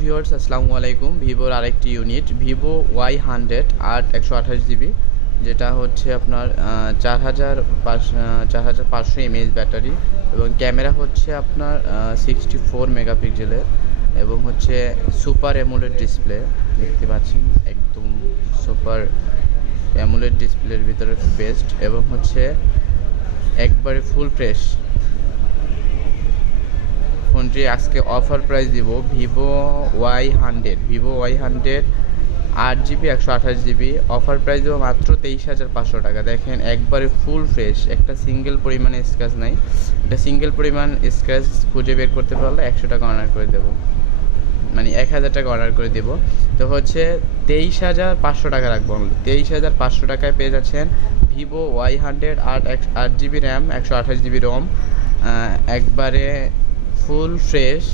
Viewers, আসসালামু আলাইকুম। ভিভোর আরেকটি ইউনিট ভিভো Y100 8 128 জিবি, যেটা হচ্ছে আপনার 4500 এমএএইচ ব্যাটারি এবং ক্যামেরা হচ্ছে আপনার 64 মেগাপিক্সেলের এবং হচ্ছে সুপার অ্যামোলেড ডিসপ্লে দেখতে পাচ্ছেন, একদম সুপার অ্যামোলেড ডিসপ্লের ভিতরে বেস্ট এবং হচ্ছে একবারে ফুল ফ্রেশ। ফোনটি আজকে অফার প্রাইস দিব Vivo Y100 8 GB 128 GB, offer price দেবো মাত্র 23,500 টাকা। দেখেন একবারে ফুল ফ্রেশ, একটা সিঙ্গেল পরিমাণে স্ক্র্যাচ নাই। একটা সিঙ্গেল পরিমাণ স্ক্র্যাচ খুঁজে বের করতে পারলে 100 টাকা অনার করে দেবো, মানে 1,000 টাকা অর্ডার করে দেবো। তো হচ্ছে 23,500 টাকা রাখবো। 23,500 টাকায় পেয়ে যাচ্ছেন Vivo Y100 8 GB RAM 128 GB ROM, একবারে ফুল ফ্রেশ